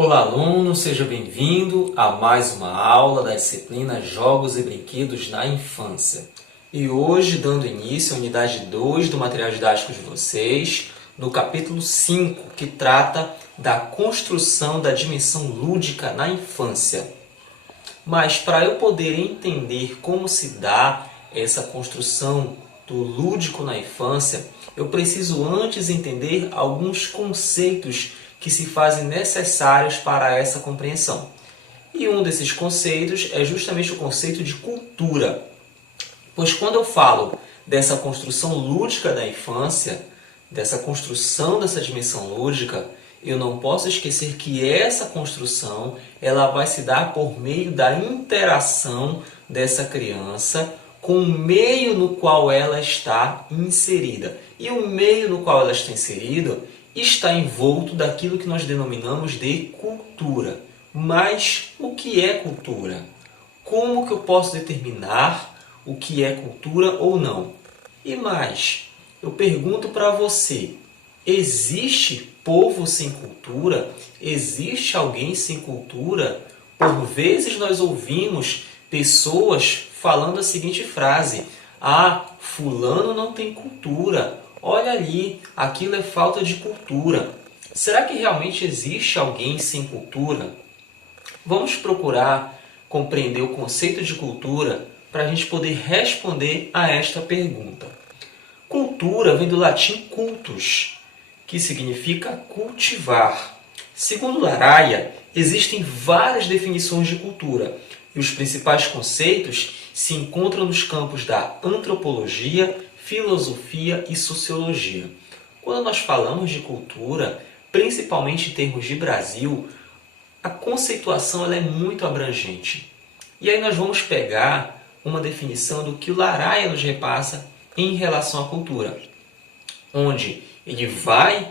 Olá, aluno, seja bem-vindo a mais uma aula da disciplina Jogos e Brinquedos na Infância. E hoje, dando início à unidade 2 do material didático de vocês, no capítulo 5, que trata da construção da dimensão lúdica na infância. Mas para eu poder entender como se dá essa construção do lúdico na infância, eu preciso antes entender alguns conceitos que se fazem necessários para essa compreensão. E um desses conceitos é justamente o conceito de cultura. Pois quando eu falo dessa construção lúdica da infância, dessa construção dessa dimensão lúdica, eu não posso esquecer que essa construção ela vai se dar por meio da interação dessa criança com o meio no qual ela está inserida. E o meio no qual ela está inserida está envolto daquilo que nós denominamos de cultura. Mas o que é cultura? Como que eu posso determinar o que é cultura ou não? E mais, eu pergunto para você, existe povo sem cultura? Existe alguém sem cultura? Por vezes nós ouvimos pessoas falando a seguinte frase: ah, fulano não tem cultura. Olha ali, aquilo é falta de cultura. Será que realmente existe alguém sem cultura? Vamos procurar compreender o conceito de cultura para a gente poder responder a esta pergunta. Cultura vem do latim cultus, que significa cultivar. Segundo Laraia, existem várias definições de cultura e os principais conceitos se encontram nos campos da antropologia, filosofia e sociologia. Quando nós falamos de cultura, principalmente em termos de Brasil, a conceituação ela é muito abrangente. E aí nós vamos pegar uma definição do que o Laraia nos repassa em relação à cultura, onde ele vai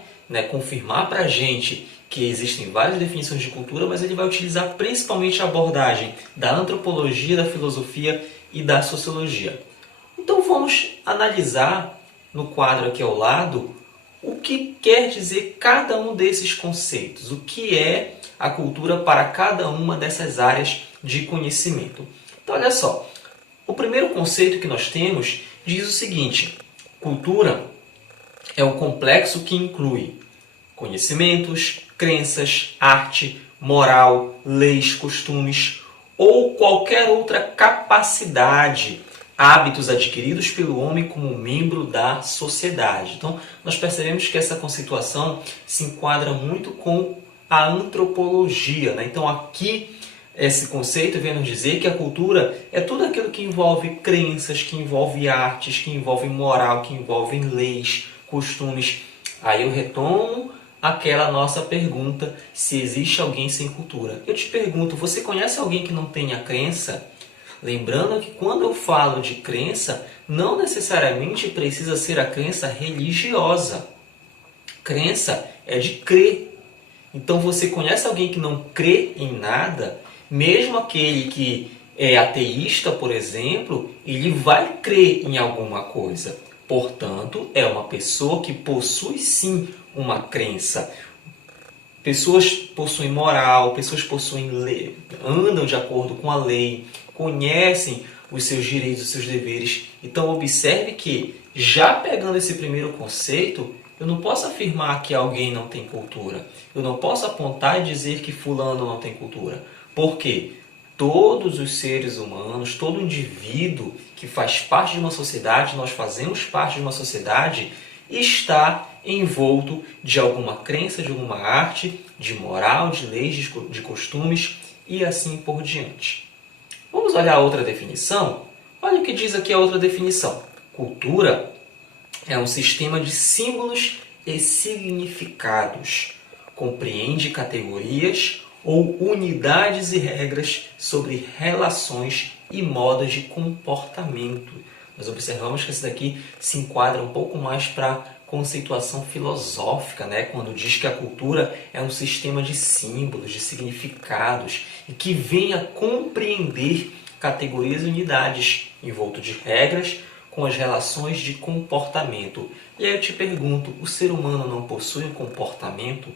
confirmar para a gente que existem várias definições de cultura, mas ele vai utilizar principalmente a abordagem da antropologia, da filosofia e da sociologia. Então vamos analisar no quadro aqui ao lado o que quer dizer cada um desses conceitos, o que é a cultura para cada uma dessas áreas de conhecimento. Então olha só, o primeiro conceito que nós temos diz o seguinte: cultura é um complexo que inclui conhecimentos, crenças, arte, moral, leis, costumes ou qualquer outra capacidade, hábitos adquiridos pelo homem como membro da sociedade. Então, nós percebemos que essa conceituação se enquadra muito com a antropologia, né? Então, aqui, esse conceito vem nos dizer que a cultura é tudo aquilo que envolve crenças, que envolve artes, que envolve moral, que envolve leis, costumes. Aí eu retomo aquela nossa pergunta, se existe alguém sem cultura. Eu te pergunto, você conhece alguém que não tenha crença? Lembrando que quando eu falo de crença, não necessariamente precisa ser a crença religiosa. Crença é de crer. Então você conhece alguém que não crê em nada? Mesmo aquele que é ateísta, por exemplo, ele vai crer em alguma coisa. Portanto, é uma pessoa que possui sim uma crença. Pessoas possuem moral, pessoas possuem lei, andam de acordo com a lei, conhecem os seus direitos, os seus deveres. Então observe que, já pegando esse primeiro conceito, eu não posso afirmar que alguém não tem cultura. Eu não posso apontar e dizer que fulano não tem cultura. Por quê? Todos os seres humanos, todo indivíduo que faz parte de uma sociedade, nós fazemos parte de uma sociedade, está envolto de alguma crença, de alguma arte, de moral, de leis, de costumes e assim por diante. Vamos olhar outra definição? Olha o que diz aqui a outra definição. Cultura é um sistema de símbolos e significados. Compreende categorias ou unidades e regras sobre relações e modos de comportamento. Nós observamos que esse daqui se enquadra um pouco mais para a conceituação filosófica, né? Quando diz que a cultura é um sistema de símbolos, de significados, e que vem a compreender categorias e unidades, envolto de regras, com as relações de comportamento. E aí eu te pergunto, o ser humano não possui um comportamento?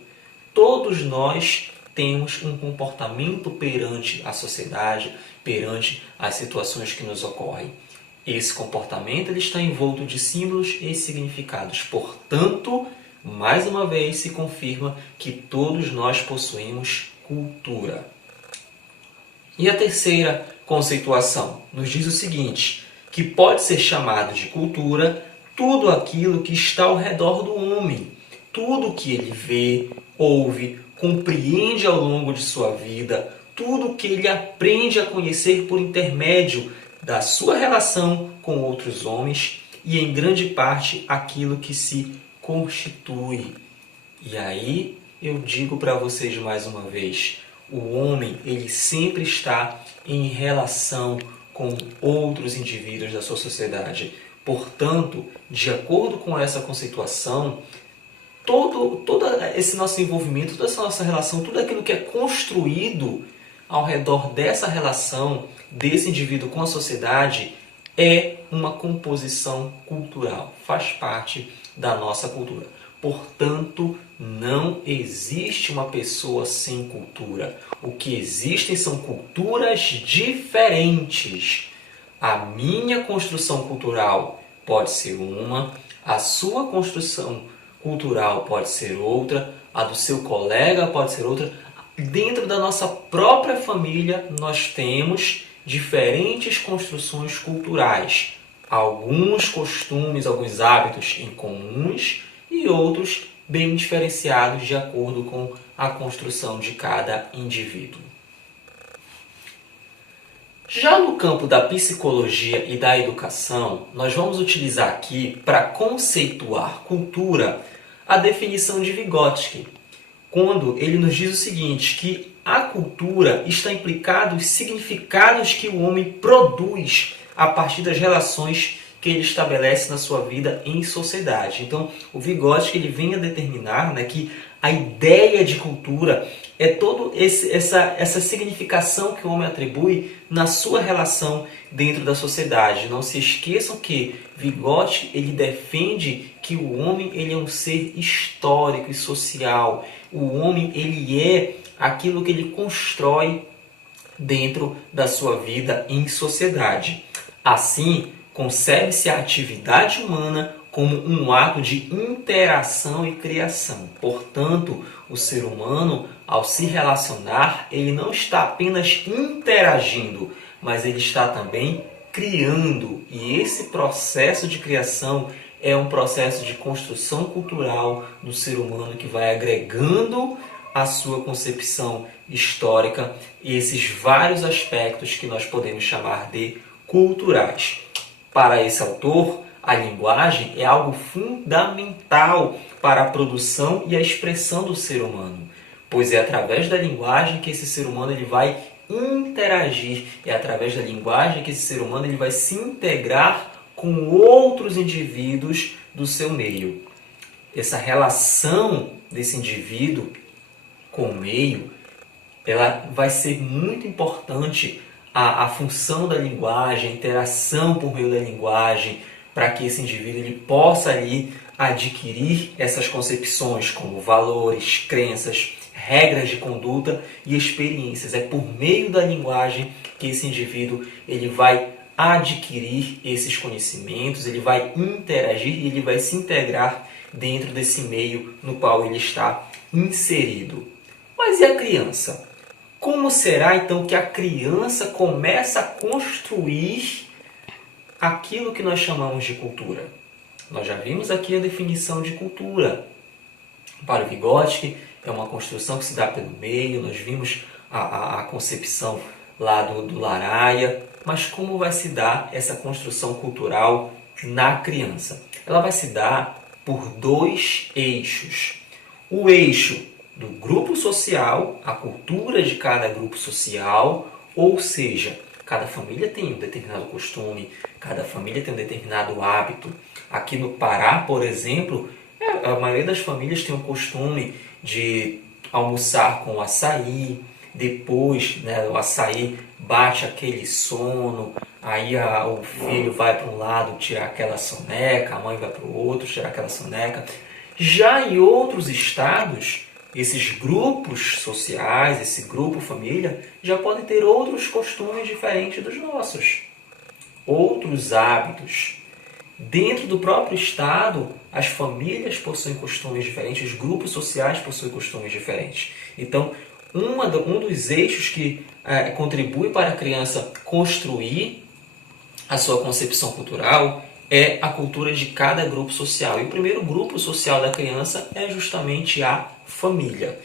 Todos nós temos um comportamento perante a sociedade, perante as situações que nos ocorrem. Esse comportamento ele está envolto de símbolos e significados. Portanto, mais uma vez se confirma que todos nós possuímos cultura. E a terceira conceituação nos diz o seguinte, que pode ser chamado de cultura tudo aquilo que está ao redor do homem, tudo que ele vê, ouve, compreende ao longo de sua vida, tudo que ele aprende a conhecer por intermédio da sua relação com outros homens e, em grande parte, aquilo que se constitui. E aí eu digo para vocês mais uma vez, o homem ele sempre está em relação com outros indivíduos da sua sociedade. Portanto, de acordo com essa conceituação, todo esse nosso envolvimento, toda essa nossa relação, tudo aquilo que é construído ao redor dessa relação, desse indivíduo com a sociedade, é uma composição cultural, faz parte da nossa cultura. Portanto, não existe uma pessoa sem cultura. O que existem são culturas diferentes. A minha construção cultural pode ser uma, a sua construção cultural pode ser outra, a do seu colega pode ser outra. Dentro da nossa própria família, nós temos diferentes construções culturais. Alguns costumes, alguns hábitos em comuns e outros bem diferenciados de acordo com a construção de cada indivíduo. Já no campo da psicologia e da educação, nós vamos utilizar aqui, para conceituar cultura, a definição de Vygotsky, quando ele nos diz o seguinte, que a cultura está implicada os significados que o homem produz a partir das relações que ele estabelece na sua vida em sociedade. Então, o Vygotsky ele vem a determinar, né, que a ideia de cultura é toda essa significação que o homem atribui na sua relação dentro da sociedade. Não se esqueçam que Vygotsky ele defende que o homem ele é um ser histórico e social. O homem ele é aquilo que ele constrói dentro da sua vida em sociedade. Assim, concebe-se a atividade humana como um ato de interação e criação. Portanto, o ser humano, ao se relacionar, ele não está apenas interagindo, mas ele está também criando. E esse processo de criação é um processo de construção cultural do ser humano que vai agregando a sua concepção histórica e esses vários aspectos que nós podemos chamar de culturais. Para esse autor, a linguagem é algo fundamental para a produção e a expressão do ser humano, pois é através da linguagem que esse ser humano ele vai interagir, é através da linguagem que esse ser humano ele vai se integrar com outros indivíduos do seu meio. Essa relação desse indivíduo com o meio, ela vai ser muito importante a função da linguagem, a interação por meio da linguagem, para que esse indivíduo ele possa ali adquirir essas concepções como valores, crenças, regras de conduta e experiências. É por meio da linguagem que esse indivíduo ele vai adquirir esses conhecimentos, ele vai interagir e ele vai se integrar dentro desse meio no qual ele está inserido. Mas e a criança? Como será então que a criança começa a construir aquilo que nós chamamos de cultura? Nós já vimos aqui a definição de cultura. Para o Vygotsky, é uma construção que se dá pelo meio, nós vimos a concepção lá do Laraia, mas como vai se dar essa construção cultural na criança? Ela vai se dar por dois eixos. O eixo do grupo social, a cultura de cada grupo social, ou seja, cada família tem um determinado costume, cada família tem um determinado hábito. Aqui no Pará, por exemplo, a maioria das famílias tem o costume de almoçar com açaí, depois o açaí bate aquele sono, aí o filho vai para um lado tirar aquela soneca, a mãe vai para o outro tirar aquela soneca. Já em outros estados, Esses grupos sociais, esse grupo família, já podem ter outros costumes diferentes dos nossos, outros hábitos. Dentro do próprio Estado, as famílias possuem costumes diferentes, os grupos sociais possuem costumes diferentes. Então, um dos eixos que contribui para a criança construir a sua concepção cultural é a cultura de cada grupo social. E o primeiro grupo social da criança é justamente a família.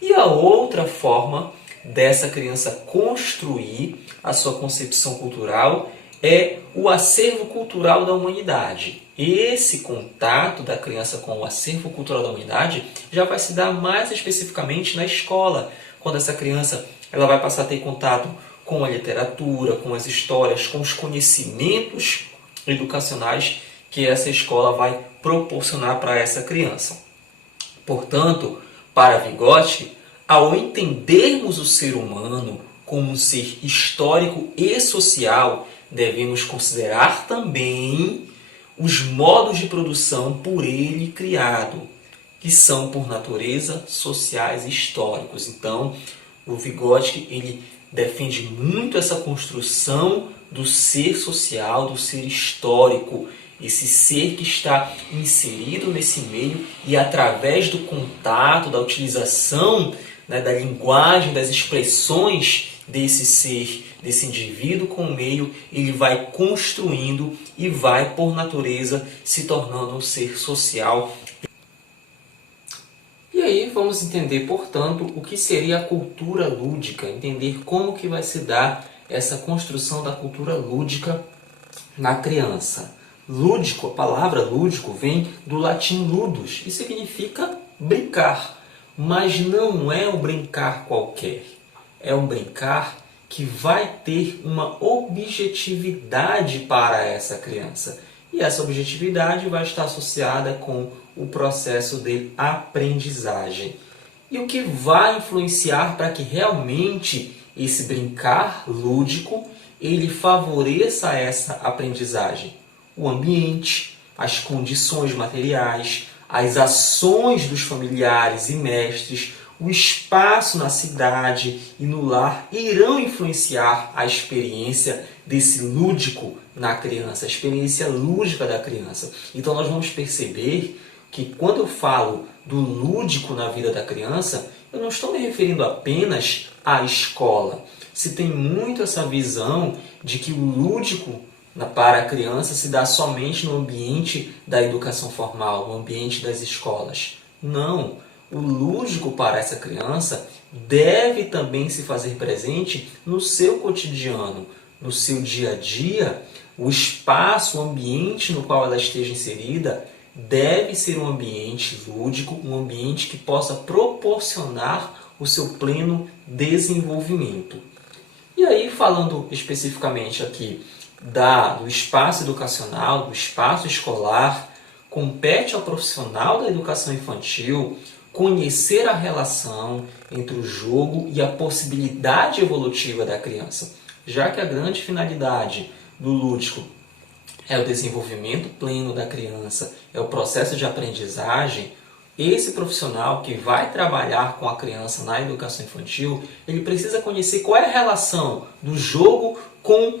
E a outra forma dessa criança construir a sua concepção cultural é o acervo cultural da humanidade. Esse contato da criança com o acervo cultural da humanidade já vai se dar mais especificamente na escola, quando essa criança ela vai passar a ter contato com a literatura, com as histórias, com os conhecimentos educacionais que essa escola vai proporcionar para essa criança. Portanto, para Vygotsky, ao entendermos o ser humano como um ser histórico e social, devemos considerar também os modos de produção por ele criado, que são, por natureza, sociais e históricos. Então, o Vygotsky ele defende muito essa construção do ser social, do ser histórico, esse ser que está inserido nesse meio e através do contato, da utilização, da linguagem, das expressões desse ser, desse indivíduo com o meio, ele vai construindo e vai, por natureza, se tornando um ser social. E aí vamos entender, portanto, o que seria a cultura lúdica, entender como que vai se dar essa construção da cultura lúdica na criança. Lúdico, a palavra lúdico vem do latim ludus e significa brincar, mas não é um brincar qualquer, é um brincar que vai ter uma objetividade para essa criança. E essa objetividade vai estar associada com o processo de aprendizagem. E o que vai influenciar para que realmente esse brincar lúdico ele favoreça essa aprendizagem? O ambiente, as condições materiais, as ações dos familiares e mestres, o espaço na cidade e no lar irão influenciar a experiência desse lúdico na criança, a experiência lúdica da criança. Então nós vamos perceber que quando eu falo do lúdico na vida da criança, eu não estou me referindo apenas à escola. Se tem muito essa visão de que o lúdico para a criança se dá somente no ambiente da educação formal, no ambiente das escolas. Não. O lúdico para essa criança deve também se fazer presente no seu cotidiano, no seu dia a dia. O espaço, o ambiente no qual ela esteja inserida deve ser um ambiente lúdico, um ambiente que possa proporcionar o seu pleno desenvolvimento. E aí, falando especificamente aqui do espaço educacional, do espaço escolar, compete ao profissional da educação infantil conhecer a relação entre o jogo e a possibilidade evolutiva da criança, já que a grande finalidade do lúdico é o desenvolvimento pleno da criança, é o processo de aprendizagem. Esse profissional que vai trabalhar com a criança na educação infantil, ele precisa conhecer qual é a relação do jogo com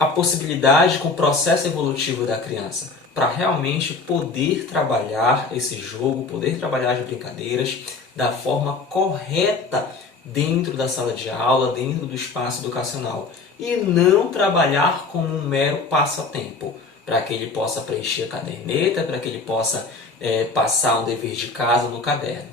a possibilidade, com o processo evolutivo da criança, para realmente poder trabalhar esse jogo, poder trabalhar as brincadeiras da forma correta dentro da sala de aula, dentro do espaço educacional, e não trabalhar como um mero passatempo, para que ele possa preencher a caderneta, para que ele possa passar um dever de casa no caderno.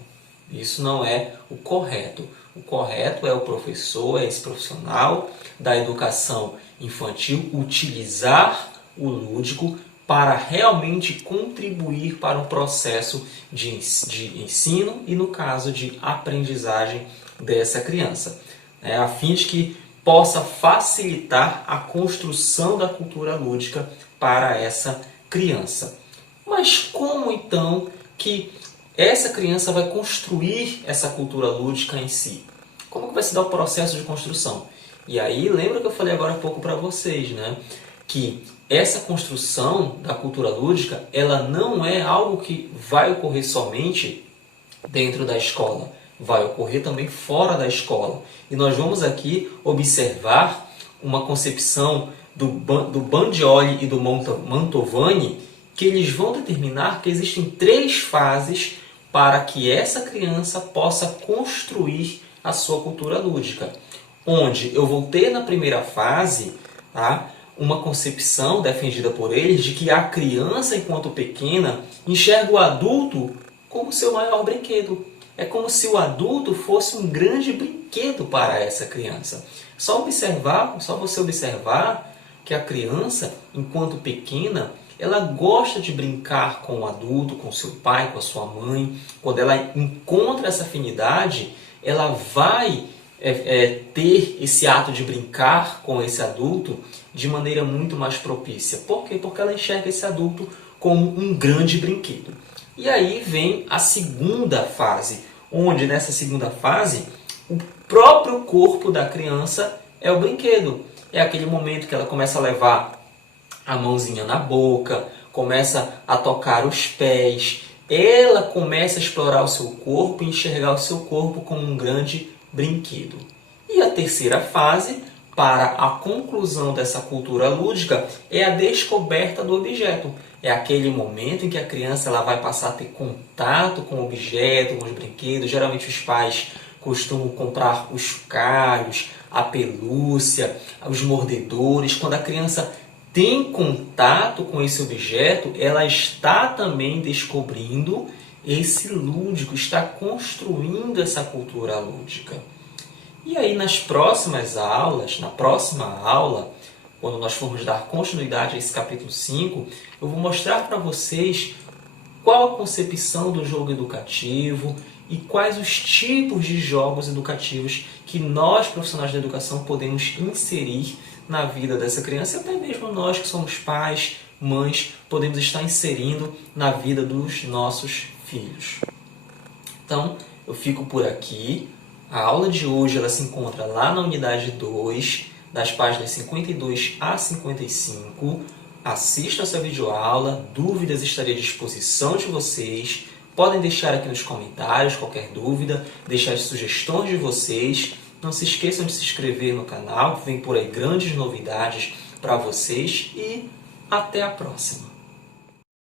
Isso não é o correto. O correto é o professor, é esse profissional da educação infantil utilizar o lúdico para realmente contribuir para um processo de ensino e, no caso, de aprendizagem dessa criança, a fim de que possa facilitar a construção da cultura lúdica para essa criança. Mas como então que essa criança vai construir essa cultura lúdica em si? Como que vai se dar o processo de construção? E aí, lembra que eu falei agora há pouco para vocês, que essa construção da cultura lúdica, ela não é algo que vai ocorrer somente dentro da escola, vai ocorrer também fora da escola. E nós vamos aqui observar uma concepção do Bandoli e do Mantovani, que eles vão determinar que existem 3 fases para que essa criança possa construir a sua cultura lúdica. Onde eu vou ter na primeira fase, tá, uma concepção defendida por eles de que a criança, enquanto pequena, enxerga o adulto como seu maior brinquedo. É como se o adulto fosse um grande brinquedo para essa criança. Só você observar que a criança, enquanto pequena, ela gosta de brincar com o adulto, com seu pai, com a sua mãe. Quando ela encontra essa afinidade, ela vai ter esse ato de brincar com esse adulto de maneira muito mais propícia. Por quê? Porque ela enxerga esse adulto como um grande brinquedo. E aí vem a segunda fase, onde nessa segunda fase o próprio corpo da criança é o brinquedo. É aquele momento que ela começa a levar a mãozinha na boca, começa a tocar os pés, ela começa a explorar o seu corpo e enxergar o seu corpo como um grande brinquedo. E a terceira fase, para a conclusão dessa cultura lúdica, é a descoberta do objeto. É aquele momento em que a criança ela vai passar a ter contato com o objeto, com os brinquedos. Geralmente os pais costumam comprar os chocalhos, a pelúcia, os mordedores. Quando a criança tem contato com esse objeto, ela está também descobrindo esse lúdico, está construindo essa cultura lúdica. E aí nas próximas aulas, na próxima aula, quando nós formos dar continuidade a esse capítulo 5, eu vou mostrar para vocês qual a concepção do jogo educativo e quais os tipos de jogos educativos que nós, profissionais da educação, podemos inserir na vida dessa criança e até mesmo nós que somos pais, mães, podemos estar inserindo na vida dos nossos filhos. Então, eu fico por aqui. A aula de hoje ela se encontra lá na unidade 2, das páginas 52 a 55. Assista essa videoaula, dúvidas estarei à disposição de vocês. Podem deixar aqui nos comentários qualquer dúvida, deixar as sugestões de vocês. Não se esqueçam de se inscrever no canal, que vem por aí grandes novidades para vocês e até a próxima!